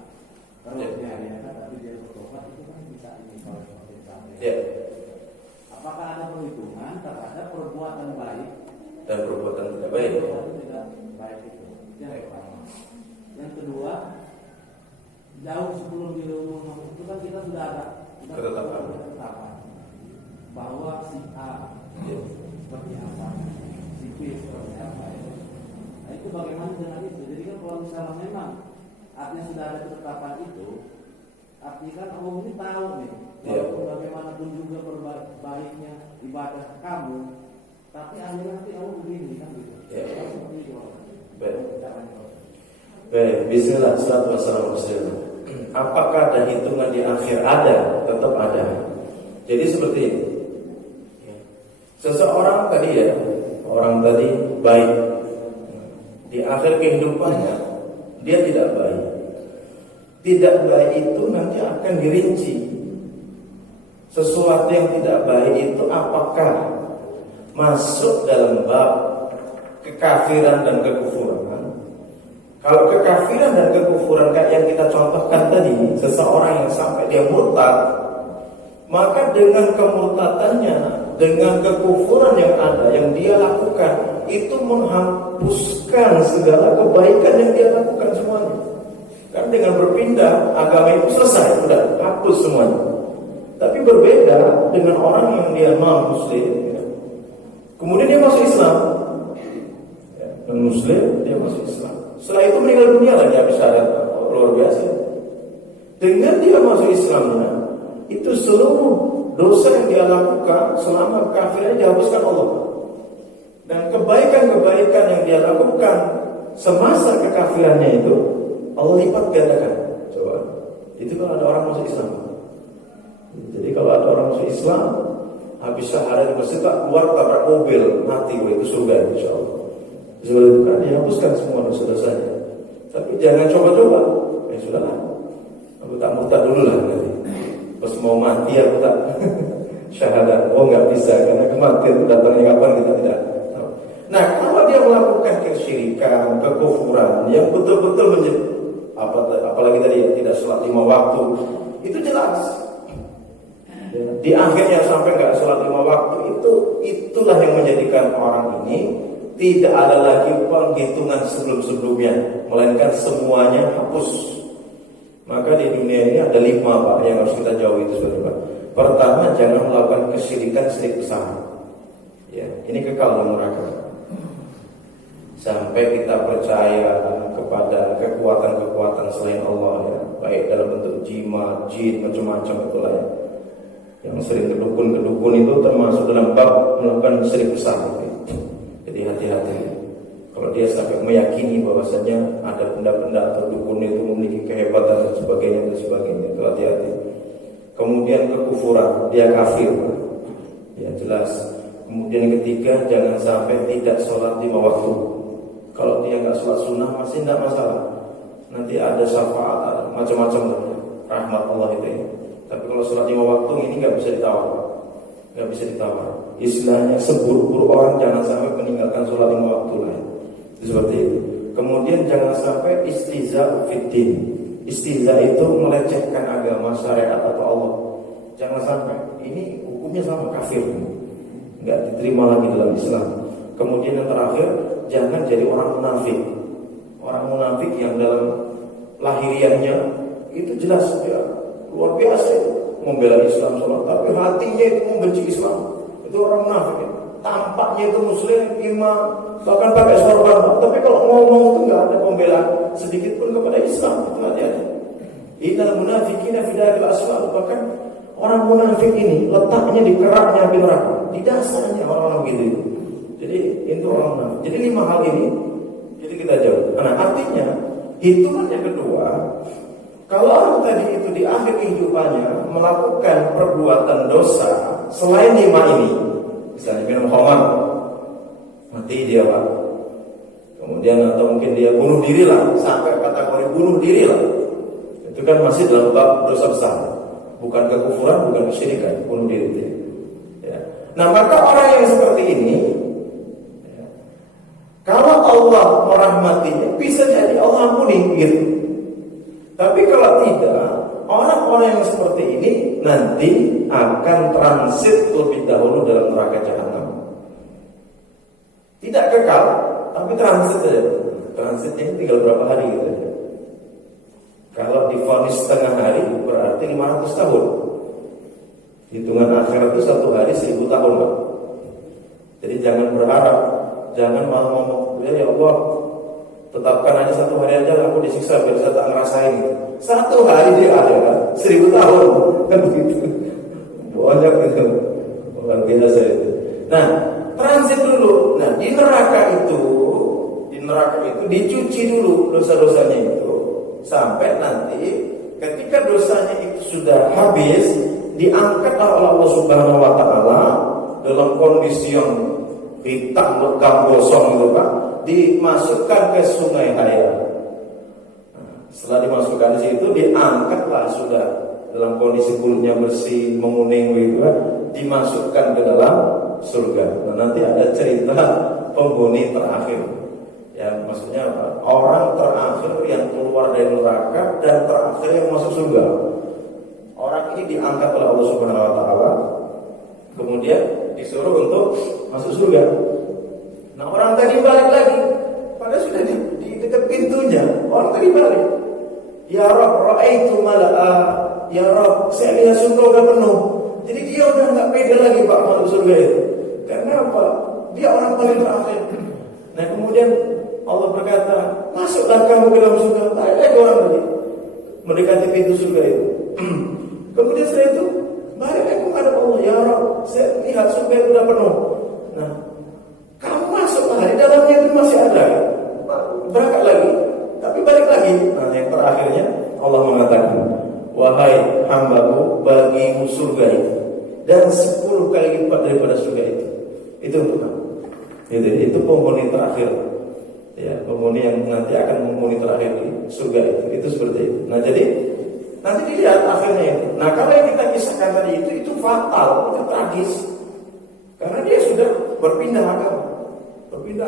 terus ya, tapi dia bertobat, itu kan bisa ini kalau seperti itu. Apakah ada perhitungan terhadap perbuatan baik dan perbuatan tidak baik? Tidak baik itu. Yang pertama. Yang kedua, jauh sebelum di umur itu kan kita sudah ada ketetapan bahwa si A seperti apa, si B seperti apa. Ya. Nah, itu bagaimana dengan itu? Jadi kan kalau misalnya memang artinya sudah ada ketetapan itu, artinya kan Allah ini tahu nih. Walaupun bagaimanapun juga baiknya ibadah kamu, tapi akhirnya nanti Allah begini kan gitu. Seperti itu. Baik, bismillah, salatu wassalamu ala rasulillah. Apakah ada hitungan di akhir? Ada, tetap ada. Jadi seperti ini. Seseorang tadi, ya, orang tadi baik, di akhir kehidupannya dia tidak baik. Tidak baik itu nanti akan dirinci. Sesuatu yang tidak baik itu apakah masuk dalam bab kekafiran dan kekufuran? Kalau kekafiran dan kekufuran kayak yang kita contohkan tadi, seseorang yang sampai dia murtad, maka dengan kemurtadannya, dengan kekufuran yang ada, yang dia lakukan, itu menghapuskan segala kebaikan yang dia lakukan semuanya. Kan dengan berpindah agama itu selesai, sudah hapus semuanya. Tapi berbeda dengan orang yang dia non-muslim, ya. Kemudian dia masuk Islam, ya, non-muslim, dia masuk Islam. Setelah itu meninggal dunia lagi habis syahadat, luar biasa. Dengan dia masuk Islam, ya, itu seluruh dosa yang dia lakukan selama kafirnya dihapuskan Allah. Dan kebaikan-kebaikan yang dia lakukan semasa kekafirannya itu Allah lipat gandakan. Coba, itu kalau ada orang masuk Islam. Jadi kalau ada orang masuk Islam habis syahadat di masjid tak keluar tabrak mobil mati, itu surga insyaallah. Seperti itu kan dihapuskan semua dosa-dosanya. Tapi jangan coba-coba. Ya sudahlah, aku tak murtad dulu lah nanti. Pas mau mati aku tak syahadat. Oh nggak bisa, karena kematian itu datangnya kapan kita tidak tahu. Nah kalau dia melakukan kesyirikan, kekufuran yang betul-betul menjadi apalagi tadi ya, tidak sholat 5 waktu, itu jelas. Di akhirnya sampai nggak sholat 5 waktu itulah yang menjadikan orang ini tidak ada lagi penghitungan sebelum-sebelumnya, melainkan semuanya hapus. Maka di dunia ini ada 5 Pak yang harus kita jauhi itu sebenarnya Pak. Pertama, jangan melakukan kesyirikan syirik besar. Ya, ini kekal dalam neraka. Sampai kita percaya kepada kekuatan-kekuatan selain Allah ya, baik dalam bentuk jimat, jin, macam-macam itulah ya. Yang sering kedukun-kedukun itu termasuk dalam bab melakukan syirik besar. Jadi hati-hati. Kalau dia sampai meyakini bahwasanya ada benda-benda atau dukun itu memiliki kehebatan dan sebagainya, itu hati-hati. Kemudian kekufuran, dia kafir. Ya jelas. Kemudian yang ketiga, jangan sampai tidak sholat 5 waktu. Kalau dia nggak sholat sunnah masih tidak masalah. Nanti ada syafaat, macam-macam rahmat Allah itu ya. Tapi kalau sholat 5 waktu ini nggak bisa ditawar, nggak bisa ditawar. Istilahnya seburuk-buruk orang jangan sampai meninggalkan sholat 5 waktu lain. Seperti itu. Kemudian jangan sampai istihza fiddin. Istihza itu melecehkan agama, syariat atau Allah. Jangan sampai. Ini hukumnya sama kafir, nggak diterima lagi dalam Islam. Kemudian yang terakhir, jangan jadi orang munafik. Orang munafik yang dalam lahiriahnya itu jelas ya, luar biasa itu membela Islam sholat, tapi hatinya itu membenci Islam. Itu orang munafik ya. Tampaknya itu muslim, imam, bahkan pakai sorban, tapi kalau ngomong itu nggak ada pembelaan sedikit pun kepada Islam. Itu hati-hati. Innal munafiqina fi daril asfal. Bahkan orang munafik ini letaknya di keraknya api neraka, di dasarnya orang-orang begitu. Jadi itu orang munafik. Jadi 5 hal ini jadi kita jauh. Nah artinya hitungan yang kedua, kalau orang tadi itu di akhir kehidupannya melakukan perbuatan dosa selain 5 ini, misalnya minum khamar, mati dia Pak. Kemudian atau mungkin dia bunuh diri lah, sampai kategori bunuh diri lah. Itu kan masih dalam bab dosa besar, bukan kekufuran, bukan kesyirikan, bunuh diri dia. Ya. Nah maka orang yang seperti ini, ya, kalau Allah merahmatinya, bisa jadi Allah ampuni gitu. Tapi kalau tidak, orang-orang yang seperti ini nanti akan transit lebih dahulu dalam neraka jahanam. Tidak kekal, tapi transit saja. Transitnya tinggal berapa hari gitu. Kalau divonis setengah hari berarti 500 tahun. Hitungan akhirat itu 1 hari 1000 tahun Pak. Jadi jangan berharap, jangan malah ngomong, ya Allah tetapkan aja 1 hari aja aku disiksa biar saya tak ngerasain gitu. 1 hari di akhirat 1000 tahun kan begitu. Banyak itu luar biasa itu. Nah transit dulu. Nah di neraka itu dicuci dulu dosa-dosanya itu sampai nanti ketika dosanya itu sudah habis, diangkat oleh Allah Subhanahu wa taala dalam kondisi yang hitam lekam gosong itu Pak, dimasukkan ke sungai Haya. Setelah dimasukkan di situ, diangkatlah sudah dalam kondisi kulitnya bersih, menguning begitu kan, dimasukkan ke dalam surga. Nah nanti ada cerita penghuni terakhir. Ya maksudnya orang terakhir yang keluar dari neraka dan terakhir yang masuk surga. Orang ini diangkat oleh Allah Subhanahu wa taala, kemudian disuruh untuk masuk surga. Nah orang tadi balik lagi, padahal sudah di dekat pintunya. Orang tadi balik. Ya Rabb, ra'aitu mala'a. Ya Rabb, saya lihat surga udah penuh. Jadi dia udah nggak pede lagi Pak masuk surga itu. Karena apa? Dia orang paling terakhir. Nah kemudian Allah berkata, masuklah kamu ke dalam surga. Ada orang tadi mendekati pintu surga itu. Kemudian setelah itu balik aku menghadap Allah. Ya Rabb, saya lihat surga itu udah penuh. Nah kamu masuklah, di dalamnya itu masih ada kan? Berangkat lagi, tapi balik lagi. Nah yang terakhirnya Allah mengatakan, wahai hambaku bagimu surga itu dan 10 kali lipat daripada surga itu untuk kamu. Itu penghuni terakhir, ya, penghuni yang nanti akan menghuni terakhir di surga itu seperti itu. Nah, jadi nanti dilihat akhirnya itu. Nah, kalau yang kita kisahkan tadi itu fatal, itu tragis, karena dia sudah berpindah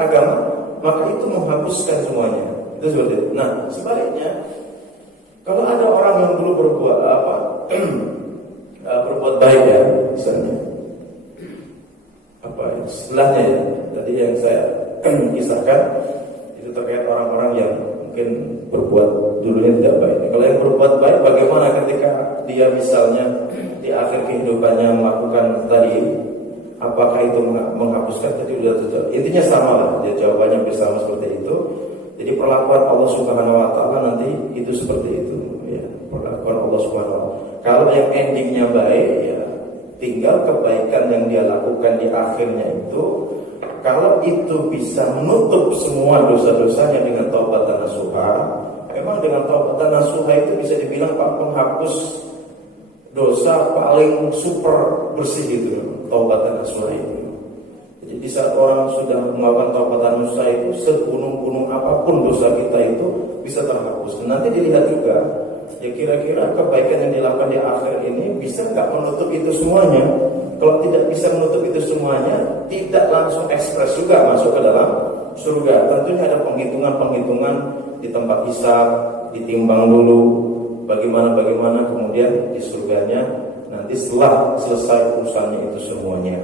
agama, maka itu menghapuskan semuanya. Itu seperti itu. Nah, sebaliknya, kalau ada orang yang dulu berbuat berbuat baik, ya, misalnya istilahnya ya, tadi yang saya kisahkan itu terkait orang-orang yang mungkin berbuat dulunya tidak baik. Kalau yang berbuat baik, bagaimana ketika dia misalnya di akhir kehidupannya melakukan tadi, apakah itu menghapuskan? Tadi sudah terjawab. Intinya sama lah, dia jawabannya bersama seperti itu. Jadi perlakuan Allah Subhanahu Wa Taala nanti itu seperti itu, ya, perlakuan Allah Subhanahu Wa Taala. Kalau yang endingnya baik, ya tinggal kebaikan yang dia lakukan di akhirnya itu, kalau itu bisa menutup semua dosa-dosanya dengan taubat dan nasuha. Memang dengan taubat dan nasuha itu bisa dibilang penghapus dosa paling super bersih itu, taubat dan nasuha itu. Jadi saat orang sudah melakukan taubat dan nasuha itu, segunung-gunung apapun dosa kita itu bisa terhapus. Nanti dilihat juga, ya kira-kira kebaikan yang dilakukan di akhir ini bisa nggak menutup itu semuanya. Kalau tidak bisa menutup itu semuanya, tidak langsung ekspres juga masuk ke dalam surga. Tentunya ada penghitungan-penghitungan di tempat hisab, ditimbang dulu bagaimana kemudian di surganya nanti setelah selesai urusannya itu semuanya.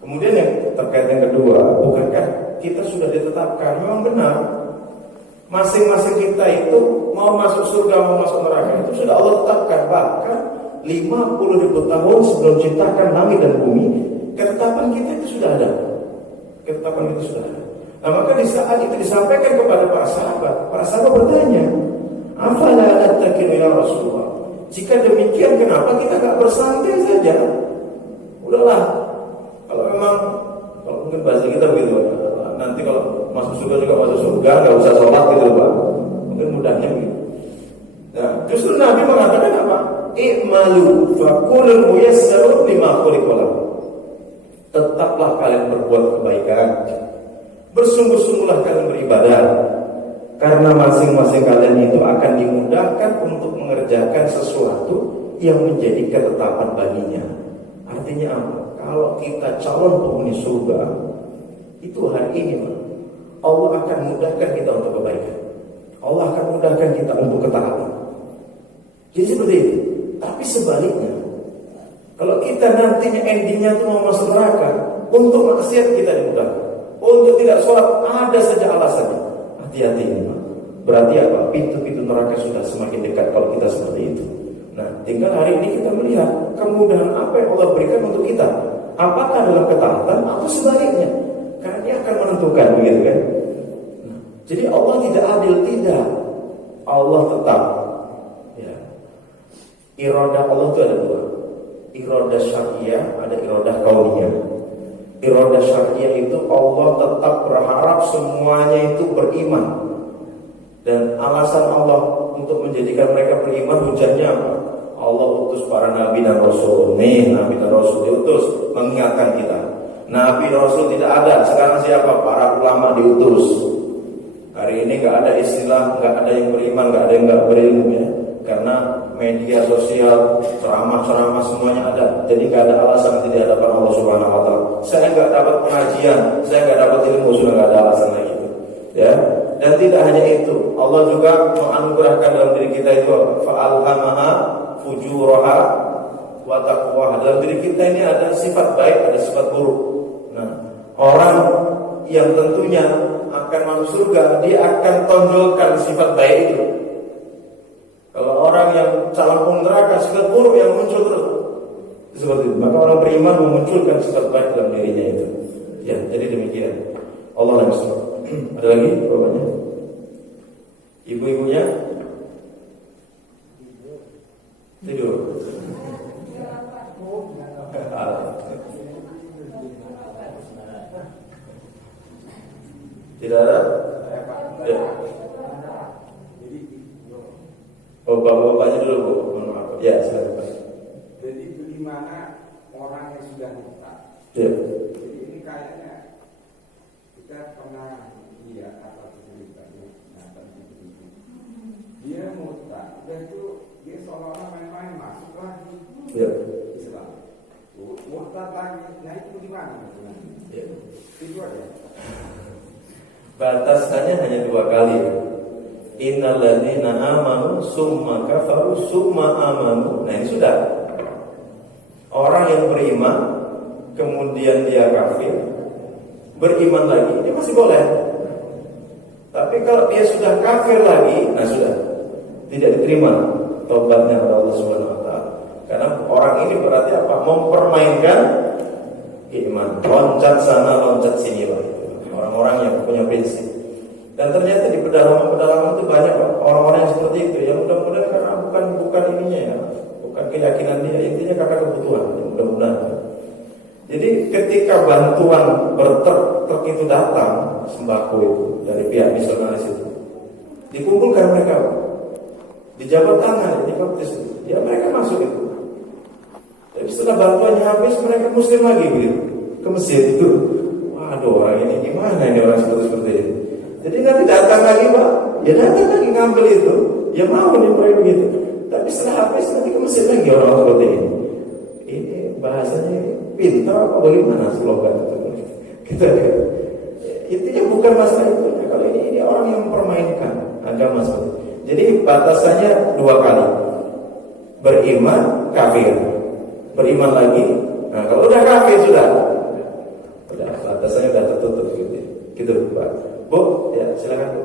Kemudian yang terkait yang kedua, bukankah kita sudah ditetapkan, memang benar masing-masing kita itu mau masuk surga mau masuk neraka itu sudah Allah tetapkan. Bahkan 50.000 tahun sebelum ciptakan langit dan bumi, ketetapan kita itu sudah ada. Nah, maka di saat itu disampaikan kepada para sahabat bertanya, afala attaqiru ya Rasulullah, jika demikian kenapa kita gak bersantai saja? Udahlah, kalau mungkin bahasa kita begitu, nanti kalau masuk surga juga masuk surga, gak usah sholat gitu Pak, mungkin mudahnya begitu. Nah, justru Nabi mengatakan apa? I'malu fakulun muyassarun lima khuliqa. Tetaplah kalian berbuat kebaikan, bersungguh-sungguhlah kalian beribadah, karena masing-masing kalian itu akan dimudahkan untuk mengerjakan sesuatu yang menjadi ketetapan baginya. Artinya apa? Kalau kita calon penghuni surga, itu hari ini Allah akan mudahkan kita untuk kebaikan, Allah akan mudahkan kita untuk ketaatan. Jadi seperti itu. Tapi sebaliknya, kalau kita nantinya endingnya itu mau masuk neraka, untuk maksiat kita dimudahkan, untuk tidak sholat ada saja alasannya. Hati-hati ini, berarti apa? Pintu-pintu neraka sudah semakin dekat kalau kita seperti itu. Nah, tinggal hari ini kita melihat kemudahan apa yang Allah berikan untuk kita. Apakah dalam ketaatan atau sebaliknya? Karena dia akan menentukan, begitu kan? Nah, jadi Allah tidak adil, tidak. Allah tetap. Iradah Allah itu ada dua, iradah syariah, ada iradah kauniyah. Iradah syariah itu Allah tetap berharap semuanya itu beriman, dan alasan Allah untuk menjadikan mereka beriman hujahnya apa? Allah utus para nabi dan rasul. Nih, nabi dan rasul diutus mengingatkan kita. Nabi dan rasul tidak ada, sekarang siapa? Para ulama diutus. Hari ini nggak ada istilah, nggak ada yang beriman, nggak ada yang nggak berilmu, ya. Karena media sosial, ceramah-ceramah semuanya ada. Jadi nggak ada alasan tidak hadapan Allah Subhanahu Wa Taala. Saya nggak dapat pengajian, saya nggak dapat ilmu, sudah nggak ada alasan lagi, ya. Dan tidak hanya itu, Allah juga menganugerahkan dalam diri kita itu fa'alhamaha fujuraha wa taqwaha. Dalam diri kita ini ada sifat baik, ada sifat buruk. Nah, orang yang tentunya akan masuk surga, dia akan tonjolkan sifat baik itu. Kalau orang yang calon penghuni neraka, sifat buruk yang muncul terus seperti itu. Maka orang beriman memunculkan sifat baik dalam dirinya itu. Ya, jadi demikian. Allah yang SWT. Ada lagi bapaknya? Ibu-ibunya tidur. Tidak ada? Ya. Oh, bapak-bapaknya dulu, Bu. Mohon maaf. Ya, silakan. Jadi bagaimana orang yang sudah murtad? Ya. Jadi ini kayaknya kita pernah lihat apa ceritanya, dia murtad, dan itu dia seolah-olah main-main masuk lagi Islam, murtad lagi. Nah itu bagaimana? Ya. Itu aja. Batasannya hanya 2 kali. Innal ladzina amanu summa kafaru summa amanu. Nah ini sudah. Orang yang beriman kemudian dia kafir, beriman lagi, dia masih boleh. Tapi kalau dia sudah kafir lagi, nah sudah tidak diterima taubatnya oleh Allah Subhanahu wa taala. Karena orang ini berarti apa? Mempermainkan iman, loncat sana loncat sini lah. Orang-orang yang punya prinsip. Dan ternyata di pedalaman itu banyak orang-orang yang seperti itu. Yang mudah-mudahan karena bukan ininya ya, bukan keyakinan dia, intinya karena kebutuhan. Mudah-mudahan. Jadi ketika bantuan bertruk itu datang, sembako itu dari pihak misionaris itu, dikumpulkan mereka, dijabat tangan, dibaptis, ya mereka masuk itu. Tapi setelah bantuannya habis, mereka muslim lagi gitu, ke Mesir itu. Waduh, orang ini gimana ini orang seperti ini? Jadi nanti datang lagi Pak, ya datang lagi ngambil itu, ya mau nih mereka begitu. Tapi setelah habis nanti ke Mesir lagi orang seperti ini. Ini bahasanya pintar apa bagaimana slogan itu? Kita lihat. Intinya bukan masalah itu. Kalau ini orang yang mempermainkan agama seperti itu. Jadi batasannya 2 kali. Beriman, kafir. Beriman lagi. Nah, kalau udah kafir sudah batasannya sudah tertutup gitu. Gitu Pak. Bu, ya silakan Bu.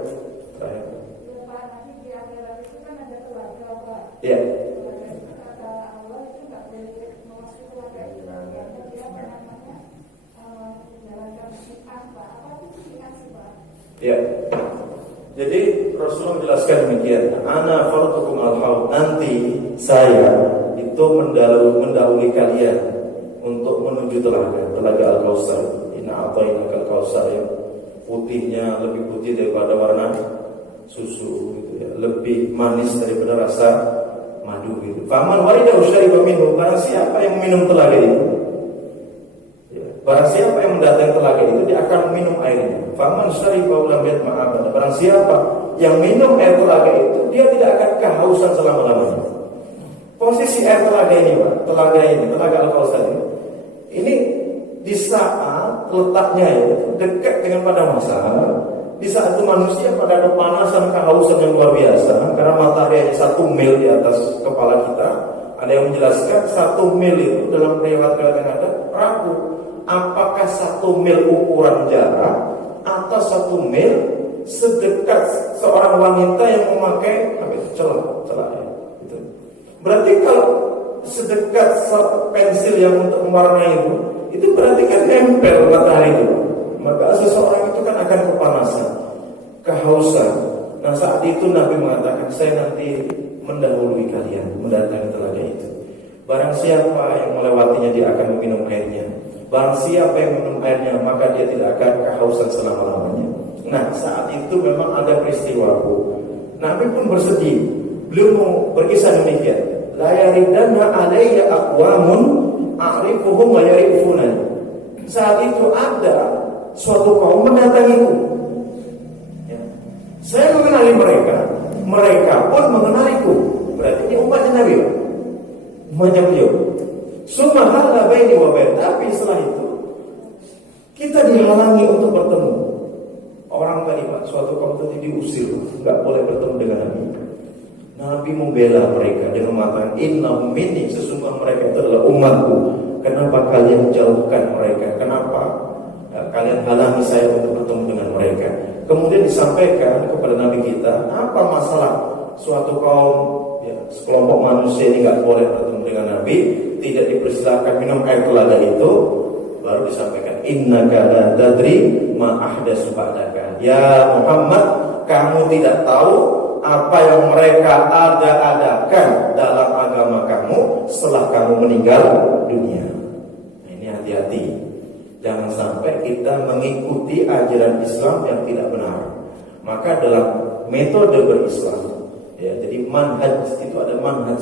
Terakhir. Ya Pak, nanti di akhirat itu kan ada keluarga Pak. Iya. Keluarga itu kata Allah itu nggak boleh memasuki keluarga itu. Karena dia namanya menjalankan syiar Pak. Apa itu syiar sih Pak? Iya. Jadi Rasulullah menjelaskan demikian. Ana fardukum al-haud. Nanti saya itu mendahului kalian untuk menuju telaga Al-Kautsar. Inna a'tainaka al-Kautsar, ya. Putihnya lebih putih daripada warna susu gitu ya. Lebih manis daripada rasa madu gitu. Faman warida usyariba minhu, barang siapa yang minum telaga itu, ya, barang siapa yang mendatangi telaga itu, dia akan minum airnya. Faman syariba lam yatma abada, barang siapa yang minum air telaga itu, dia tidak akan kehausan selama-lamanya. Posisi air telaga ini Pak, telaga Al-Kautsar ini di saat letaknya itu dekat dengan padang masa, di saat itu manusia pada kepanasan, kehausan yang luar biasa karena matahari hanya 1 mil di atas kepala kita. Ada yang menjelaskan 1 mil itu dalam riwayat-riwayat yang ada ragu apakah 1 mil ukuran jarak atau 1 mil sedekat seorang wanita yang memakai celah ya. Gitu. Berarti kalau sedekat pensil yang untuk mewarnai itu berarti kan nempel matahari itu. Maka seseorang itu kan akan kepanasan, kehausan. Nah saat itu Nabi mengatakan, saya nanti mendahului kalian mendatangi telaga itu. Barang siapa yang melewatinya, dia akan meminum airnya. Barang siapa yang minum airnya, maka dia tidak akan kehausan selama-lamanya. Nah saat itu memang ada peristiwa. Nabi pun bersedih. Beliau mau berkisah demikian. La yaridanna alayya aqwamun a'rifuhum wa yarifuna. Saat itu ada suatu kaum mendatangiku, ya. Saya mengenali mereka, mereka pun mengenaliku. Berarti ini umatnya Nabi, umatnya beliau. Summa hala baini wa bain. Tapi setelah itu kita dihalangi untuk bertemu. Orang tadi Pak, suatu kaum tadi diusir, nggak boleh bertemu dengan Nabi. Nabi membela mereka dengan mengatakan, innahum minni, sesungguhnya mereka itu adalah umatku. Kenapa kalian jauhkan mereka? Kenapa kalian halangi saya untuk bertemu dengan mereka? Kemudian disampaikan kepada Nabi kita, apa masalah suatu kaum, ya, sekelompok manusia ini nggak boleh bertemu dengan Nabi, tidak dipersilakan minum air telaga itu. Baru disampaikan, innaka la tadri ma ahdatsu ba'daka. Ya Muhammad, kamu tidak tahu apa yang mereka ada-adakan dalam agama kamu setelah kamu meninggal dunia. Nah, ini hati-hati. Jangan sampai kita mengikuti ajaran Islam yang tidak benar. Maka dalam metode berislam, ya, jadi manhaj itu ada manhaj.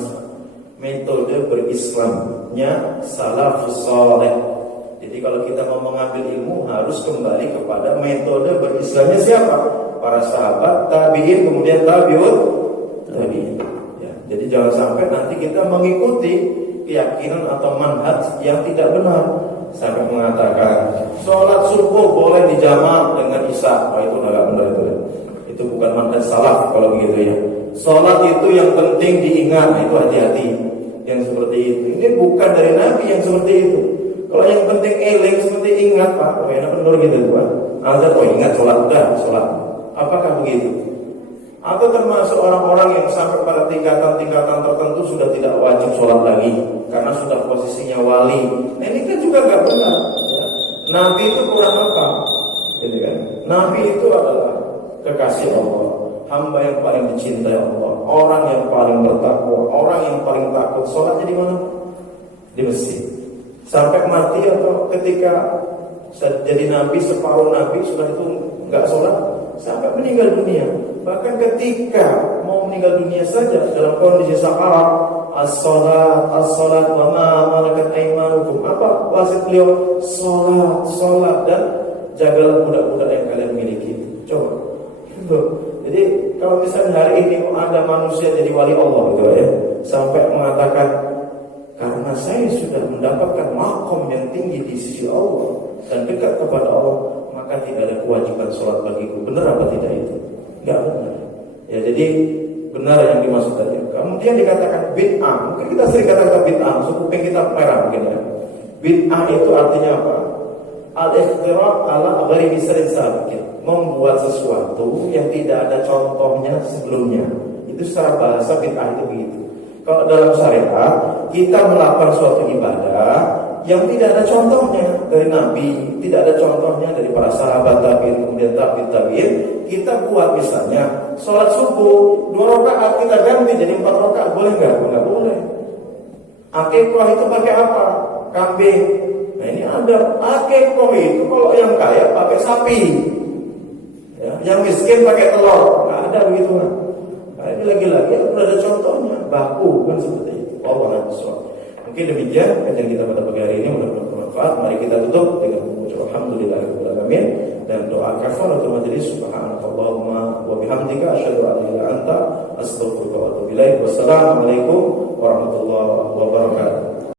metode berislamnya salafus saleh. Jadi kalau kita mau mengambil ilmu harus kembali kepada metode berislamnya siapa? Para sahabat, tabi'in, kemudian tabi'ut tabi'in. Ya, jadi jangan sampai nanti kita mengikuti keyakinan atau manhaj yang tidak benar sampai mengatakan sholat subuh boleh dijamak dengan isya. Wah, itu agak benar itu ya. Itu bukan manhaj salaf kalau begitu ya. Sholat itu yang penting diingat, itu hati-hati yang seperti itu. Ini bukan dari Nabi yang seperti itu. Kalau yang penting eling seperti ingat Pak, oh enak benar gitu Pak. Azan, oh ingat sholat udah sholat. Apakah begitu? Atau termasuk orang-orang yang sampai pada tingkatan-tingkatan tertentu sudah tidak wajib sholat lagi karena sudah posisinya wali. Nah ini kan juga nggak benar. Ya. Nabi itu kurang apa? Gitu kan? Nabi itu adalah kekasih Allah, hamba yang paling dicintai Allah, orang yang paling bertakwa, orang yang paling takut. Sholatnya di mana? Di masjid. Sampai mati atau ketika jadi Nabi, separuh Nabi sudah itu nggak sholat sampai meninggal dunia. Bahkan ketika mau meninggal dunia saja dalam kondisi sakarat, as-salat wa ma malakat aymanukum. Apa wasiat beliau? Salat dan jagalah budak-budak yang kalian miliki. Coba. Jadi kalau misalnya hari ini ada manusia jadi wali Allah gitu ya, sampai mengatakan karena saya sudah mendapatkan makom yang tinggi di sisi Allah dan dekat kepada Allah, maka tidak ada kewajiban sholat bagiku. Benar apa tidak itu? Enggak benar. Ya jadi benar yang dimaksud tadi. Kemudian dikatakan bid'ah. Mungkin kita sering kata bid'ah, kuping kita merah mungkin ya. Bid'ah itu artinya apa? Al-ikhtira' ala ghairi misalin sabiqin. Membuat sesuatu yang tidak ada contohnya sebelumnya. Itu secara bahasa bid'ah itu begitu. Kalau dalam syariat kita melakukan suatu ibadah yang tidak ada contohnya dari Nabi, tidak ada contohnya dari para sahabat tabi'in, kemudian tabi'in, kita buat misalnya sholat subuh 2 rakaat kita ganti jadi 4 rakaat, boleh nggak? Nggak boleh. Akikah itu pakai apa? Kambing. Nah ini ada akikah itu kalau yang kaya pakai sapi, ya, yang miskin pakai telur, nggak ada begitu kan? Nah, ini lagi-lagi sudah ada contohnya, baku kan seperti itu. Allah SWT. Mungkin demikian kajian kita pada pagi hari ini, mudah-mudahan bermanfaat. Mari kita tutup dengan mengucap alhamdulillahirabbil alamin dan doa kafaratul majelis. Subhanakallahumma wa bihamdika asyhadu an la ilaha illa anta astaghfiruka wa atubu ilaik. Wassalamualaikum warahmatullahi wabarakatuh.